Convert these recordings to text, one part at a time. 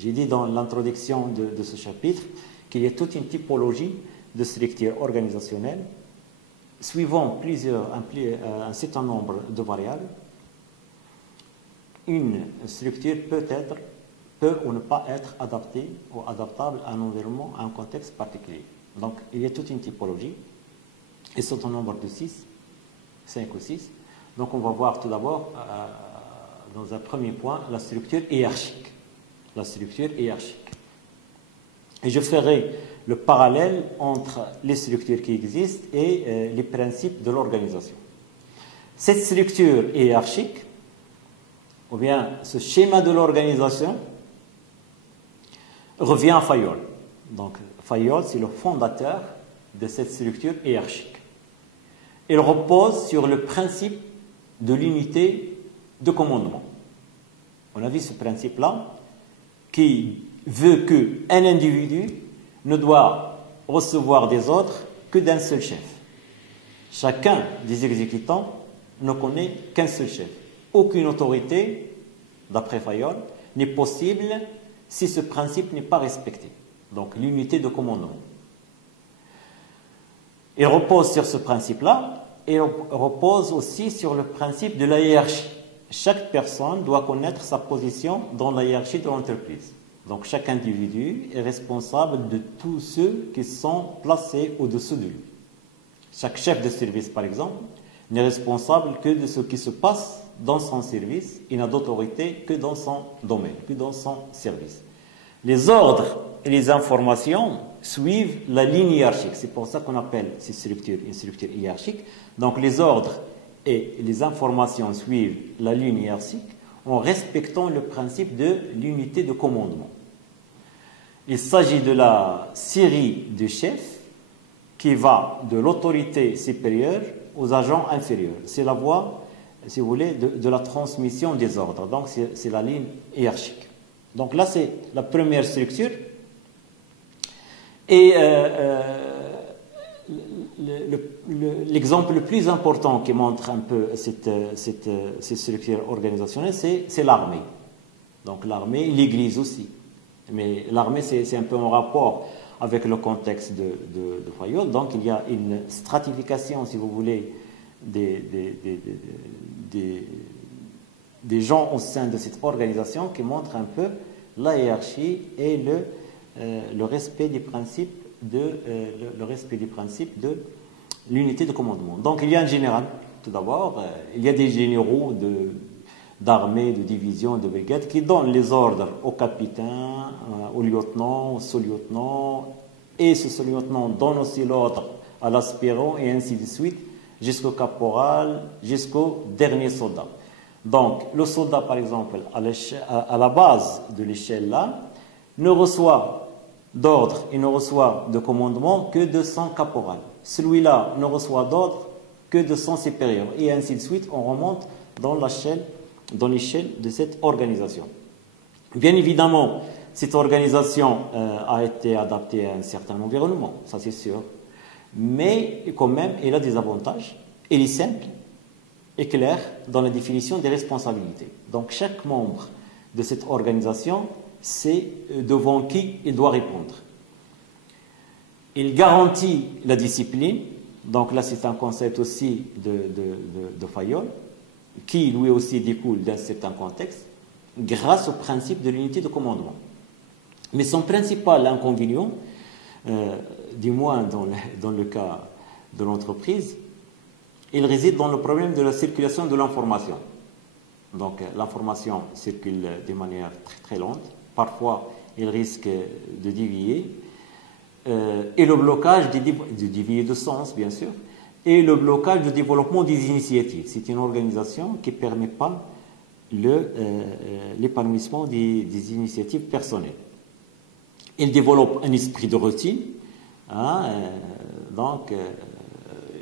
J'ai dit dans l'introduction de ce chapitre qu'il y a toute une typologie de structures organisationnelles suivant un certain nombre de variables. Une structure peut ou ne pas être adaptée ou adaptable à un environnement, à un contexte particulier. Donc, il y a toute une typologie, et c'est un nombre de 5 ou 6. Donc, on va voir tout d'abord, dans un premier point, la structure hiérarchique. La structure hiérarchique. Et je ferai le parallèle entre les structures qui existent et les principes de l'organisation. Cette structure hiérarchique, ou bien ce schéma de l'organisation, revient à Fayol. Donc, Fayol, c'est le fondateur de cette structure hiérarchique. Il repose sur le principe de l'unité de commandement. On a vu ce principe-là qui veut qu'un individu ne doit recevoir des ordres que d'un seul chef. Chacun des exécutants ne connaît qu'un seul chef. Aucune autorité, d'après Fayol, n'est possible si ce principe n'est pas respecté. Donc l'unité de commandement. Il repose sur ce principe-là et il repose aussi sur le principe de la hiérarchie. Chaque personne doit connaître sa position dans la hiérarchie de l'entreprise. Donc chaque individu est responsable de tous ceux qui sont placés au-dessous de lui. Chaque chef de service, par exemple, n'est responsable que de ce qui se passe dans son service. Il n'a d'autorité que dans son domaine, que dans son service. Les ordres et les informations suivent la ligne hiérarchique. C'est pour ça qu'on appelle ces structures une structure hiérarchique. Donc les ordres et les informations suivent la ligne hiérarchique en respectant le principe de l'unité de commandement. Il s'agit de la série de chefs qui va de l'autorité supérieure aux agents inférieurs. C'est la voie, si vous voulez, de la transmission des ordres. Donc c'est la ligne hiérarchique. Donc là, c'est la première structure. Et l'exemple le plus important qui montre un peu cette structure organisationnelle, c'est l'armée. Donc l'armée, l'Église aussi. Mais l'armée, c'est un peu en rapport avec le contexte de Fayol. Donc il y a une stratification, si vous voulez, des gens au sein de cette organisation qui montrent un peu la hiérarchie et le respect des principes de l'unité de commandement. Donc il y a un général, tout d'abord, il y a des généraux d'armée, de division, de brigade qui donnent les ordres au capitaine, au lieutenant, au sous-lieutenant, et ce sous-lieutenant donne aussi l'ordre à l'aspirant, et ainsi de suite, jusqu'au caporal, jusqu'au dernier soldat. Donc, le soldat, par exemple, à la base de l'échelle là, ne reçoit d'ordre, il ne reçoit de commandement que de son caporal. Celui-là ne reçoit d'ordre que de son supérieur. Et ainsi de suite, on remonte dans l'échelle de cette organisation. Bien évidemment, cette organisation a été adaptée à un certain environnement, ça c'est sûr. Mais quand même, elle a des avantages. Elle est simple et claire dans la définition des responsabilités. Donc chaque membre de cette organisation sait devant qui il doit répondre. Il garantit la discipline. Donc là, c'est un concept aussi de Fayol, qui lui aussi découle d'un certain contexte, grâce au principe de l'unité de commandement. Mais son principal inconvénient, du moins dans le cas de l'entreprise, il réside dans le problème de la circulation de l'information. Donc l'information circule de manière très, très lente. Parfois, il risque de dévier. Et le blocage de dévier de sens, bien sûr, et le blocage du développement des initiatives. C'est une organisation qui ne permet pas l'épanouissement des initiatives personnelles. Il développe un esprit de routine,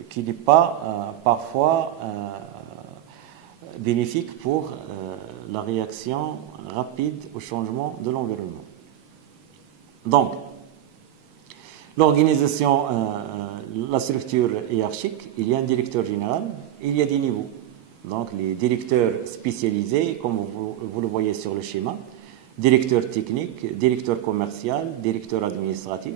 qui n'est pas parfois bénéfique pour la réaction rapide au changement de l'environnement. Donc, l'organisation, la structure hiérarchique, il y a un directeur général, il y a des niveaux. Donc les directeurs spécialisés, comme vous le voyez sur le schéma, directeur technique, directeur commercial, directeur administratif.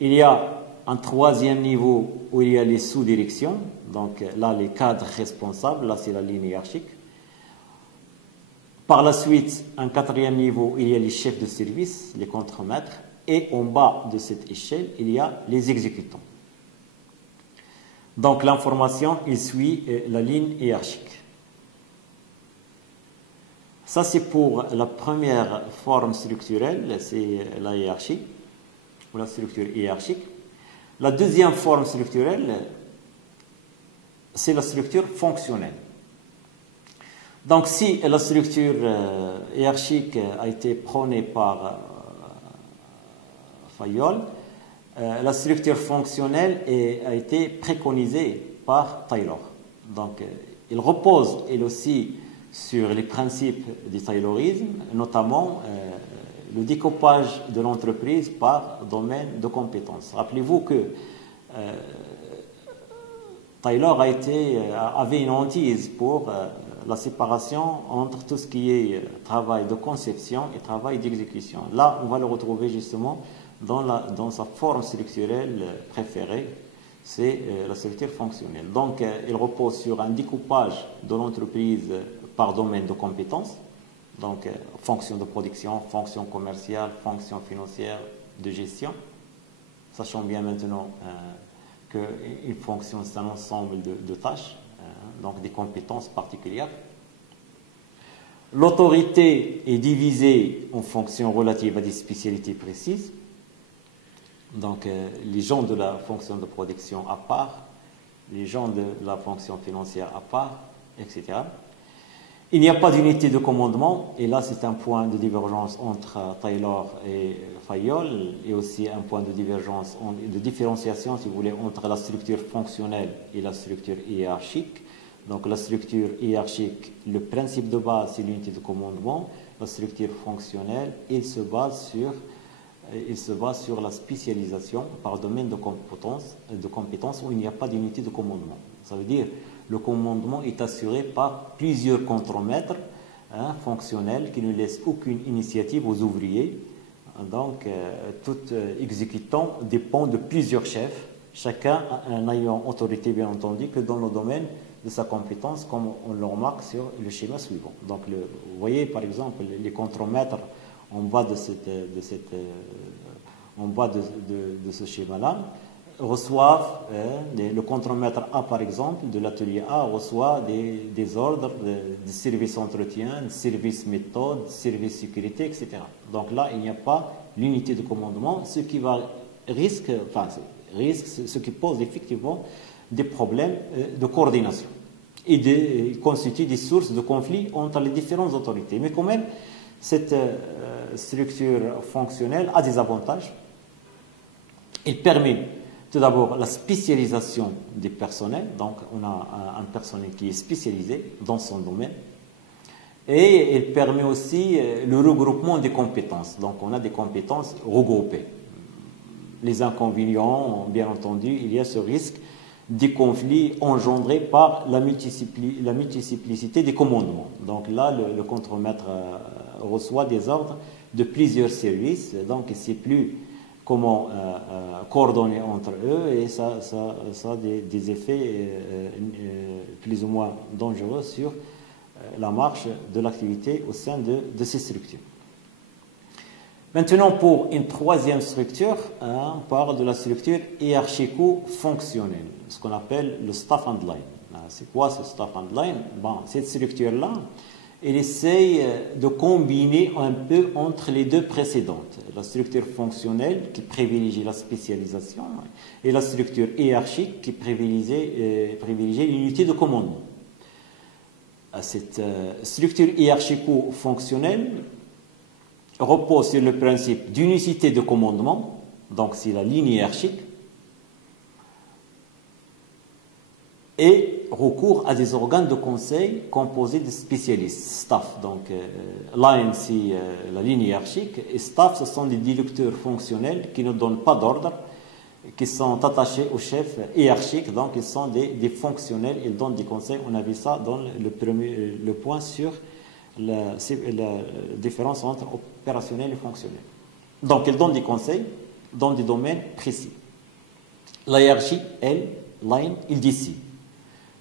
Il y a un troisième niveau où il y a les sous-directions, donc là les cadres responsables, là c'est la ligne hiérarchique. Par la suite, un quatrième niveau, il y a les chefs de service, les contremaîtres, et en bas de cette échelle, il y a les exécutants. Donc l'information, il suit la ligne hiérarchique. Ça c'est pour la première forme structurelle, c'est la hiérarchie, ou la structure hiérarchique. La deuxième forme structurelle, c'est la structure fonctionnelle. Donc si la structure hiérarchique a été prônée par Fayol, la structure fonctionnelle a été préconisée par Taylor. Donc il repose, elle aussi, sur les principes du Taylorisme, notamment le découpage de l'entreprise par domaine de compétences. Rappelez-vous que Taylor avait une hantise pour la séparation entre tout ce qui est travail de conception et travail d'exécution. Là, on va le retrouver justement dans sa forme structurelle préférée, c'est la structure fonctionnelle. Donc, il repose sur un découpage de l'entreprise par domaine de compétences, donc fonction de production, fonction commerciale, fonction financière, de gestion, sachant bien maintenant qu'une fonction, c'est un ensemble de tâches, donc des compétences particulières. L'autorité est divisée en fonctions relatives à des spécialités précises. Donc, les gens de la fonction de production à part, les gens de la fonction financière à part, etc. Il n'y a pas d'unité de commandement, et là c'est un point de divergence entre Taylor et Fayol, et aussi un point de divergence, de différenciation, si vous voulez, entre la structure fonctionnelle et la structure hiérarchique. Donc la structure hiérarchique, le principe de base, c'est l'unité de commandement. La structure fonctionnelle, il se base sur la spécialisation par domaine de compétences où il n'y a pas d'unité de commandement. Ça veut dire le commandement est assuré par plusieurs contremaîtres fonctionnels qui ne laissent aucune initiative aux ouvriers. Donc, tout exécutant dépend de plusieurs chefs, chacun n'ayant autorité, bien entendu, que dans le domaine de sa compétence, comme on le remarque sur le schéma suivant. Donc, vous voyez, par exemple, les contremaîtres en bas de ce schéma-là reçoivent, le contremaître A par exemple, de l'atelier A reçoit des ordres de service entretien, de service méthode, de service sécurité, etc. Donc là, il n'y a pas l'unité de commandement, ce qui pose effectivement des problèmes de coordination et constitue des sources de conflits entre les différentes autorités. Mais quand même, cette structure fonctionnelle a des avantages. Il permet tout d'abord la spécialisation des personnels, donc on a un personnel qui est spécialisé dans son domaine, et il permet aussi le regroupement des compétences, donc on a des compétences regroupées. Les inconvénients, bien entendu, il y a ce risque des conflits engendrés par la multiplicité des commandements. Donc là, le contremaître reçoit des ordres de plusieurs services, donc il ne sait plus comment coordonner entre eux, et ça a des effets plus ou moins dangereux sur la marche de l'activité au sein de ces structures. Maintenant, pour une troisième structure, on parle de la structure hiérarchico-fonctionnelle, ce qu'on appelle le staff and line. C'est quoi ce staff and line? Cette structure-là, elle essaye de combiner un peu entre les deux précédentes, la structure fonctionnelle qui privilégie la spécialisation et la structure hiérarchique qui privilégie l'unité de commandement. Cette structure hiérarchico-fonctionnelle repose sur le principe d'unicité de commandement, donc c'est la ligne hiérarchique, et recours à des organes de conseil composés de spécialistes, staff. Donc, line, c'est la ligne hiérarchique, et staff, ce sont des directeurs fonctionnels qui ne donnent pas d'ordre, qui sont attachés au chef hiérarchique, donc ils sont des fonctionnels, ils donnent des conseils. On a vu ça dans le point sur la différence entre opérationnel et fonctionnel. Donc, elle donne des conseils dans des domaines précis. La hiérarchie, elle, line, il décide.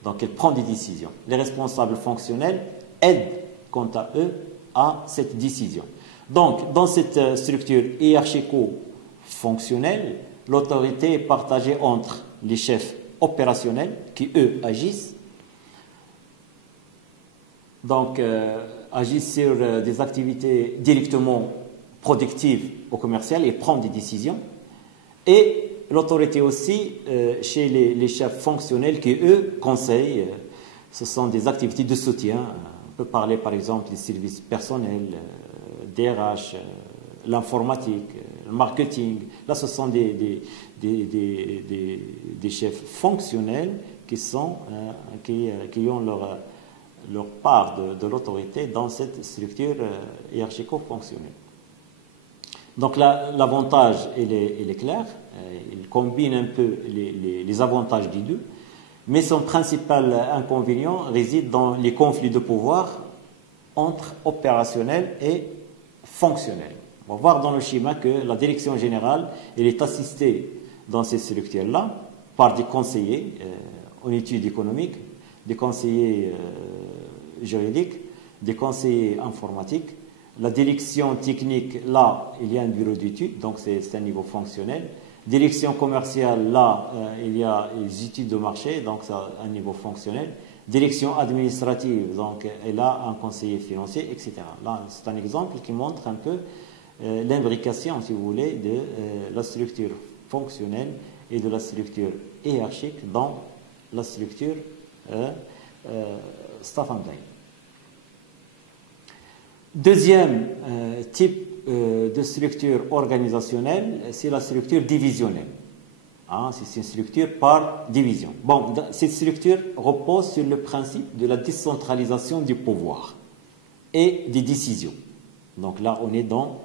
Donc, elle prend des décisions. Les responsables fonctionnels aident, quant à eux, à cette décision. Donc, dans cette structure hiérarchico-fonctionnelle, l'autorité est partagée entre les chefs opérationnels, qui, eux, agissent, donc agissent sur des activités directement productives ou commerciales et prennent des décisions, et l'autorité aussi chez les chefs fonctionnels qui, eux, conseillent. Ce sont des activités de soutien. On peut parler, par exemple, des services personnels, DRH, l'informatique, le marketing. Là, ce sont des chefs fonctionnels qui ont leur part de l'autorité dans cette structure hiérarchico-fonctionnelle. Donc l'avantage, il est clair, il combine un peu les avantages des deux, mais son principal inconvénient réside dans les conflits de pouvoir entre opérationnel et fonctionnel. On va voir dans le schéma que la direction générale, elle est assistée dans ces structures-là par des conseillers en études économiques, des conseillers juridiques, des conseillers informatiques. La direction technique, là, il y a un bureau d'études, donc c'est un niveau fonctionnel. Direction commerciale, là, il y a les études de marché, donc c'est un niveau fonctionnel. Direction administrative, donc elle a un conseiller financier, etc. Là, c'est un exemple qui montre un peu l'imbrication, si vous voulez, de la structure fonctionnelle et de la structure hiérarchique dans la structure staff and line. Deuxième type de structure organisationnelle, c'est la structure divisionnelle. C'est une structure par division. Bon, cette structure repose sur le principe de la décentralisation du pouvoir et des décisions. Donc là, on est dans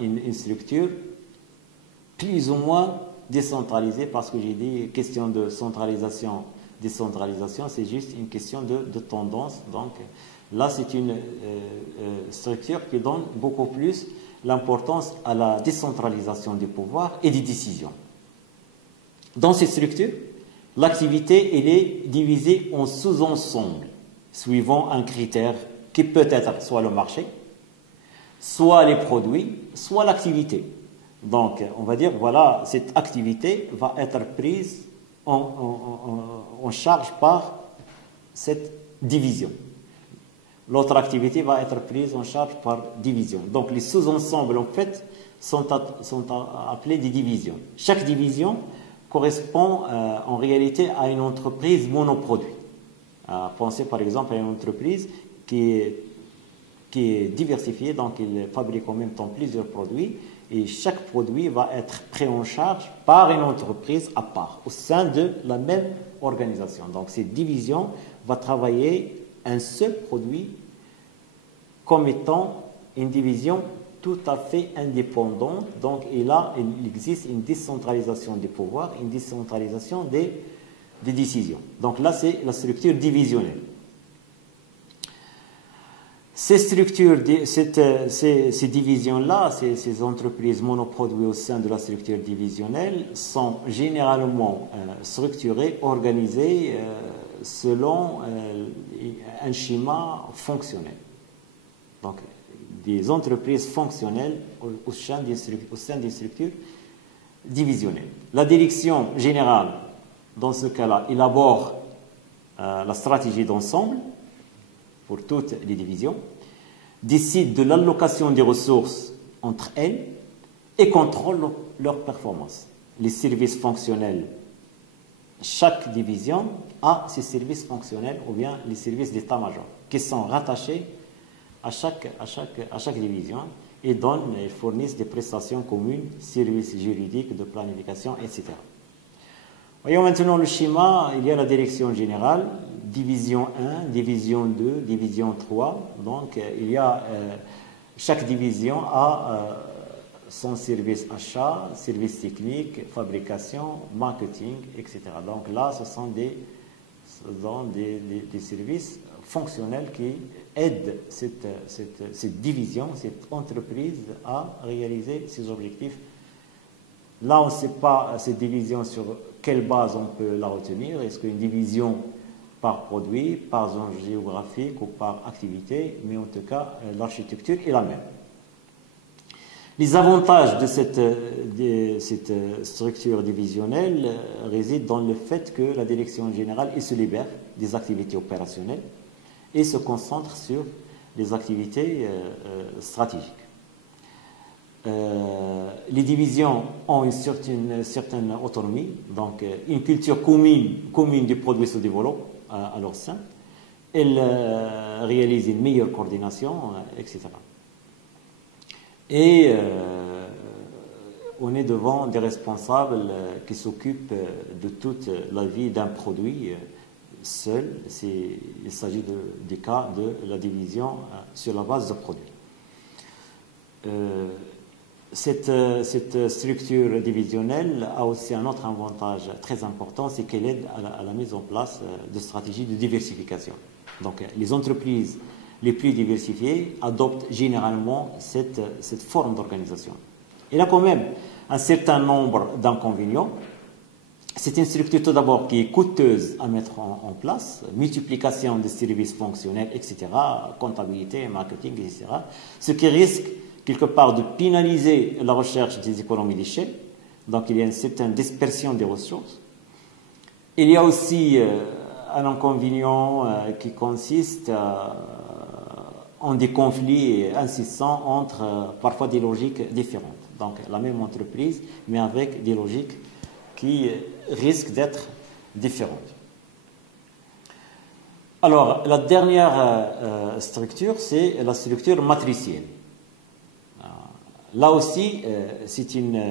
une structure plus ou moins décentralisée, parce que j'ai dit question de centralisation, décentralisation, c'est juste une question de tendance. Donc là, c'est une structure qui donne beaucoup plus l'importance à la décentralisation du pouvoir et des décisions. Dans cette structure, l'activité elle est divisée en sous-ensembles, suivant un critère qui peut être soit le marché, soit les produits, soit l'activité. Donc, on va dire, voilà, cette activité va être prise en charge par cette division. L'autre activité va être prise en charge par division. Donc, les sous-ensembles, en fait, sont appelés des divisions. Chaque division correspond en réalité à une entreprise monoproduit. Pensez par exemple à une entreprise qui est diversifiée, donc il fabrique en même temps plusieurs produits, et chaque produit va être pris en charge par une entreprise à part, au sein de la même organisation. Donc cette division va travailler un seul produit comme étant une division tout à fait indépendante. Donc et là, il existe une décentralisation des pouvoirs, une décentralisation des décisions. Donc là, c'est la structure divisionnelle. Ces structures, ces divisions-là, ces entreprises monoproduits au sein de la structure divisionnelle sont généralement structurées, organisées selon un schéma fonctionnel. Donc, des entreprises fonctionnelles au sein des structures divisionnelles. La direction générale, dans ce cas-là, élabore la stratégie d'ensemble pour toutes les divisions, décide de l'allocation des ressources entre elles et contrôle leur performance. Les services fonctionnels, chaque division a ses services fonctionnels ou bien les services d'état-major qui sont rattachés à chaque division et fournissent des prestations communes, services juridiques, de planification, etc. Voyons maintenant le schéma. Il y a la direction générale, division 1, division 2, division 3. Donc, chaque division a son service achat, service technique, fabrication, marketing, etc. Donc là, ce sont des services fonctionnels qui aide cette division, cette entreprise à réaliser ses objectifs. Là, on ne sait pas cette division sur quelle base on peut la retenir. Est-ce qu'une division par produit, par zone géographique ou par activité, mais en tout cas, l'architecture est la même. Les avantages de cette structure divisionnelle résident dans le fait que la direction générale se libère des activités opérationnelles et se concentre sur les activités stratégiques. Les divisions ont une certaine autonomie, donc une culture commune des produits se développe à leur sein. Elles réalisent une meilleure coordination, etc. Et on est devant des responsables qui s'occupent de toute la vie d'un produit seul. Il s'agit des cas de la division sur la base de produits. Cette structure divisionnelle a aussi un autre avantage très important, c'est qu'elle aide à la mise en place de stratégies de diversification. Donc les entreprises les plus diversifiées adoptent généralement cette forme d'organisation. Il y a quand même un certain nombre d'inconvénients. C'est une structure tout d'abord qui est coûteuse à mettre en place, multiplication des services fonctionnels, etc., comptabilité, marketing, etc., ce qui risque quelque part de pénaliser la recherche des économies d'échelle. Donc il y a une certaine dispersion des ressources. Il y a aussi un inconvénient qui consiste en des conflits insistants entre parfois des logiques différentes. Donc la même entreprise, mais avec des logiques qui risquent d'être différentes. Alors, la dernière structure, c'est la structure matricielle. Là aussi, c'est une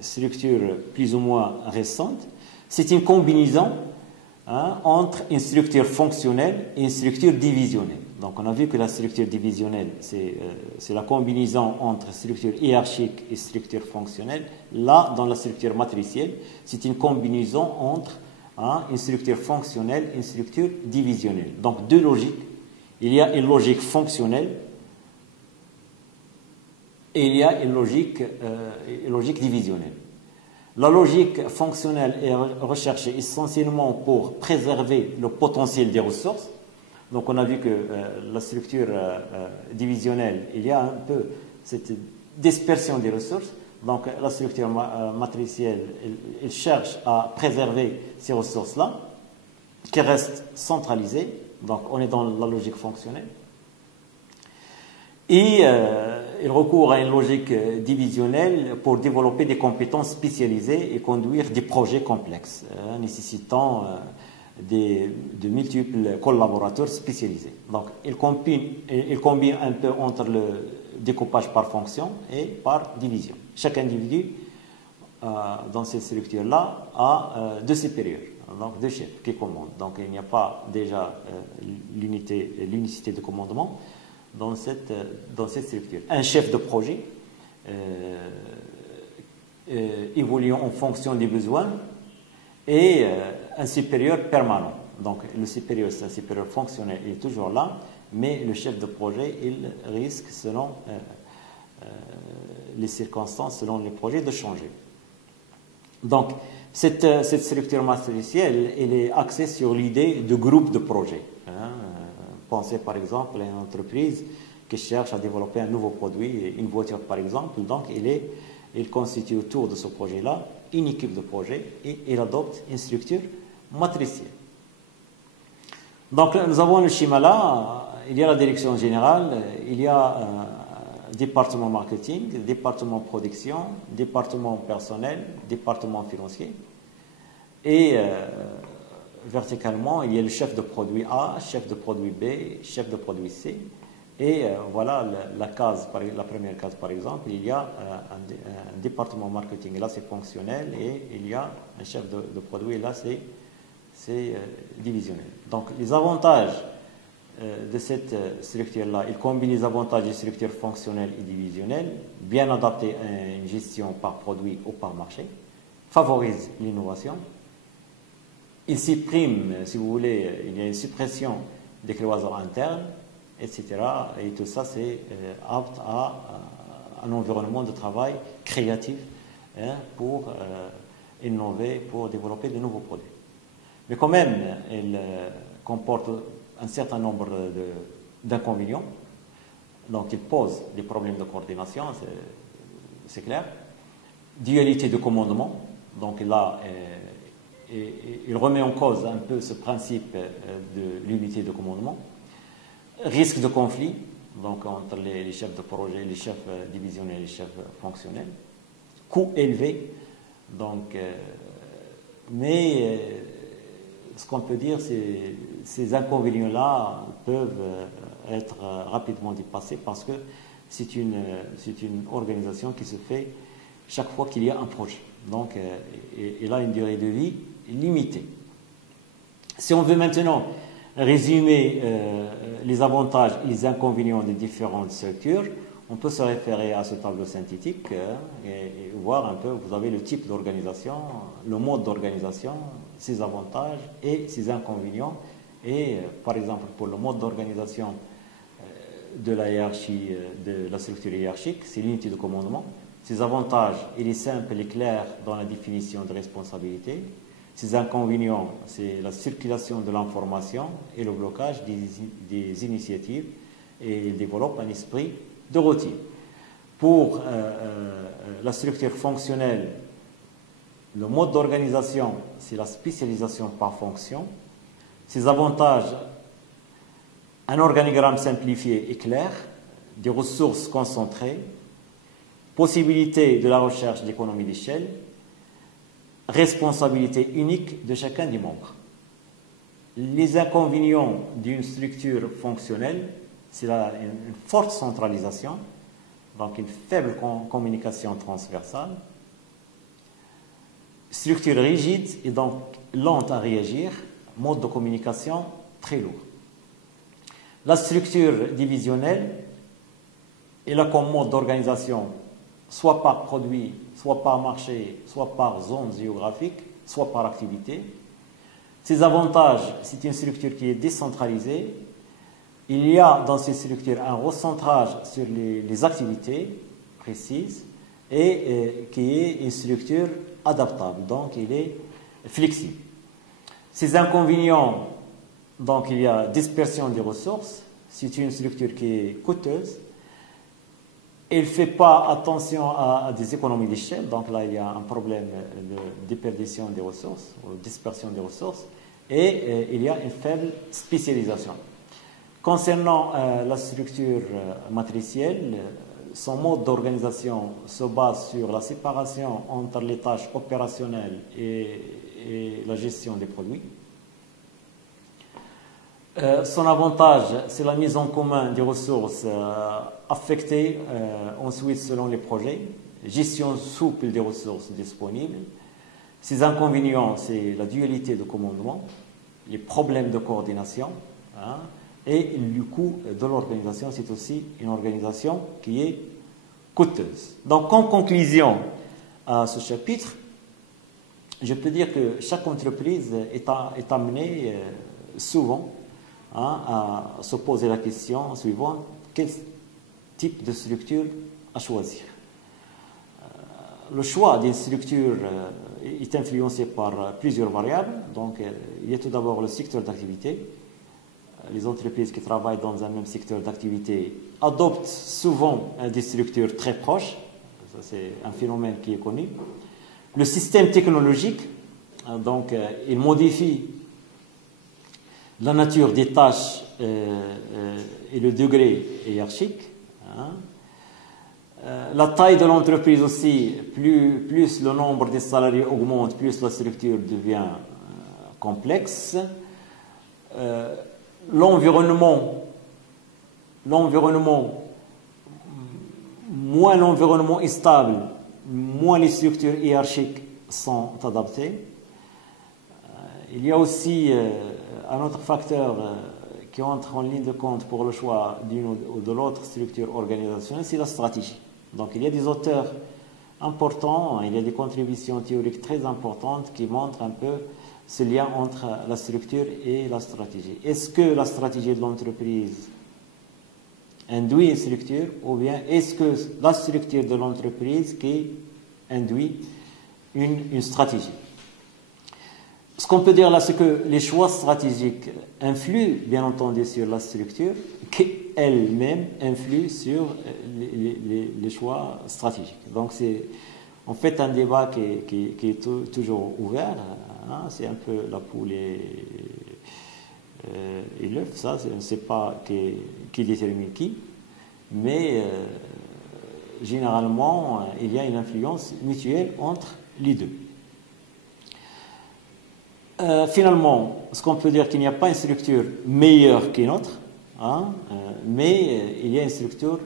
structure plus ou moins récente. C'est une combinaison entre une structure fonctionnelle et une structure divisionnelle. Donc, on a vu que la structure divisionnelle, c'est la combinaison entre structure hiérarchique et structure fonctionnelle. Là, dans la structure matricielle, c'est une combinaison entre une structure fonctionnelle et une structure divisionnelle. Donc, deux logiques. Il y a une logique fonctionnelle et il y a une logique divisionnelle. La logique fonctionnelle est recherchée essentiellement pour préserver le potentiel des ressources. Donc on a vu que la structure divisionnelle, il y a un peu cette dispersion des ressources. Donc la structure matricielle, elle cherche à préserver ces ressources-là, qui restent centralisées. Donc on est dans la logique fonctionnelle. Et il recourt à une logique divisionnelle pour développer des compétences spécialisées et conduire des projets complexes, nécessitant de multiples collaborateurs spécialisés. Donc, il combine un peu entre le découpage par fonction et par division. Chaque individu, dans cette structure-là, a deux supérieurs, donc deux chefs qui commandent. Donc, il n'y a pas déjà l'unicité de commandement dans cette structure. Un chef de projet évoluant en fonction des besoins et un supérieur permanent. Donc le supérieur, c'est un supérieur fonctionnel, il est toujours là, mais le chef de projet, il risque, selon les circonstances, selon les projets, de changer. Donc cette structure matricielle, elle est axée sur l'idée de groupe de projets. Pensez par exemple à une entreprise qui cherche à développer un nouveau produit, une voiture par exemple. Donc il constitue autour de ce projet-là une équipe de projet et il adopte une structure matricielle. Donc nous avons le schéma là, il y a la direction générale, il y a département marketing, département production, département personnel, département financier et verticalement, il y a le chef de produit A, chef de produit B, chef de produit C. Et voilà la première case par exemple, il y a un département marketing, et là c'est fonctionnel, et il y a un chef de produit, et là c'est divisionnel. Donc les avantages de cette structure-là, il combine les avantages des structures fonctionnelles et divisionnelles, bien adaptées à une gestion par produit ou par marché, favorise l'innovation. Il supprime, si vous voulez, il y a une suppression des cloisons internes etc. Et tout ça, c'est apte à un environnement de travail créatif pour innover, pour développer de nouveaux produits. Mais quand même, elle comporte un certain nombre d'inconvénients. Donc, il pose des problèmes de coordination, c'est clair. Dualité de commandement. Donc là, il remet en cause un peu ce principe de l'unité de commandement. Risque de conflit, donc entre les chefs de projet, les chefs divisionnels et les chefs fonctionnels. Coût élevé. Donc, mais ce qu'on peut dire, c'est ces inconvénients-là peuvent être rapidement dépassés parce que c'est une organisation qui se fait chaque fois qu'il y a un projet. Donc, il a une durée de vie limitée. Si on veut maintenant résumer les avantages et les inconvénients des différentes structures, on peut se référer à ce tableau synthétique et voir un peu, vous avez le type d'organisation, le mode d'organisation, ses avantages et ses inconvénients. Et par exemple, pour le mode d'organisation de la hiérarchie, de la structure hiérarchique, c'est l'unité de commandement. Ses avantages, il est simple et clair dans la définition de responsabilité. Ses inconvénients, c'est la circulation de l'information et le blocage des initiatives. Et il développe un esprit de routine. Pour la structure fonctionnelle, le mode d'organisation, c'est la spécialisation par fonction. Ses avantages, un organigramme simplifié et clair, des ressources concentrées, possibilité de la recherche d'économie d'échelle, responsabilité unique de chacun des membres. Les inconvénients d'une structure fonctionnelle, c'est une forte centralisation, donc une faible communication transversale, structure rigide et donc lente à réagir, mode de communication très lourd. La structure divisionnelle, elle a comme mode d'organisation soit par produit, soit par marché, soit par zone géographique, soit par activité. Ses avantages, c'est une structure qui est décentralisée. Il y a dans ces structures un recentrage sur les activités précises et qui est une structure adaptable, donc il est flexible. Ses inconvénients, donc il y a dispersion des ressources, c'est une structure qui est coûteuse. Il ne fait pas attention à des économies d'échelle, donc là il y a un problème de déperdition des ressources, ou dispersion des ressources, et il y a une faible spécialisation. Concernant la structure matricielle, son mode d'organisation se base sur la séparation entre les tâches opérationnelles et la gestion des produits. Son avantage, c'est la mise en commun des ressources affectées ensuite selon les projets, gestion souple des ressources disponibles. Ses inconvénients, c'est la dualité de commandement, les problèmes de coordination, et le coût de l'organisation, c'est aussi une organisation qui est coûteuse. Donc, en conclusion à ce chapitre, je peux dire que chaque entreprise est amenée souvent à se poser la question suivante: quel type de structure à choisir? Le choix d'une structure est influencé par plusieurs variables. Donc, il y a tout d'abord le secteur d'activité. Les entreprises qui travaillent dans un même secteur d'activité adoptent souvent des structures très proches. Ça, c'est un phénomène qui est connu. Le système technologique, donc, il modifie la nature des tâches et le degré hiérarchique. La taille de l'entreprise aussi, plus le nombre de salariés augmente, plus la structure devient complexe. L'environnement, moins l'environnement est stable, moins les structures hiérarchiques sont adaptées. Il y a aussi un autre facteur qui entre en ligne de compte pour le choix d'une ou de l'autre structure organisationnelle, c'est la stratégie. Donc il y a des auteurs importants, il y a des contributions théoriques très importantes qui montrent un peu ce lien entre la structure et la stratégie. Est-ce que la stratégie de l'entreprise induit une structure ou bien est-ce que la structure de l'entreprise qui induit une stratégie. Ce qu'on peut dire là, c'est que les choix stratégiques influent bien entendu sur la structure, qui elle-même influe sur les choix stratégiques. Donc c'est en fait un débat qui est toujours ouvert. Hein, c'est un peu la poule et l'œuf, ça, on ne sait pas qui détermine qui, mais généralement, il y a une influence mutuelle entre les deux. Finalement, ce qu'on peut dire qu'il n'y a pas une structure meilleure qu'une autre, hein, mais il y a une structure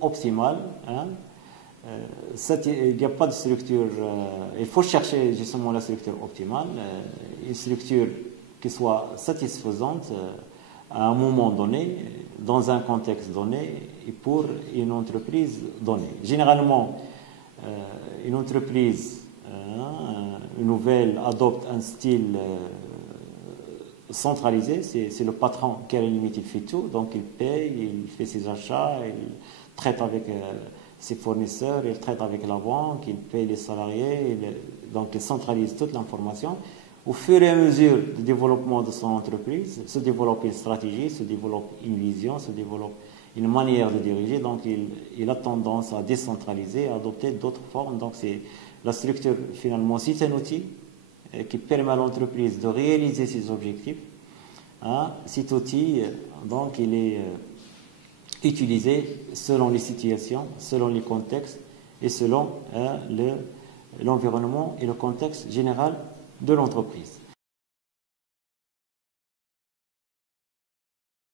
optimale. Hein, il n'y a pas de structure. Il faut chercher justement la structure optimale, une structure qui soit satisfaisante à un moment donné, dans un contexte donné et pour une entreprise donnée. Généralement, une entreprise nouvelle adopte un style centralisé, c'est le patron qui à la limite il fait tout, donc il paye, il fait ses achats, il traite avec ses fournisseurs, il traite avec la banque, il paye les salariés, donc il centralise toute l'information. Au fur et à mesure du développement de son entreprise, se développe une stratégie, se développe une vision, se développe une manière de diriger, donc il a tendance à décentraliser, à adopter d'autres formes. Donc c'est la structure, finalement, c'est un outil qui permet à l'entreprise de réaliser ses objectifs. Hein, cet outil, donc, il est utilisé selon les situations, selon les contextes et selon l'environnement et le contexte général de l'entreprise.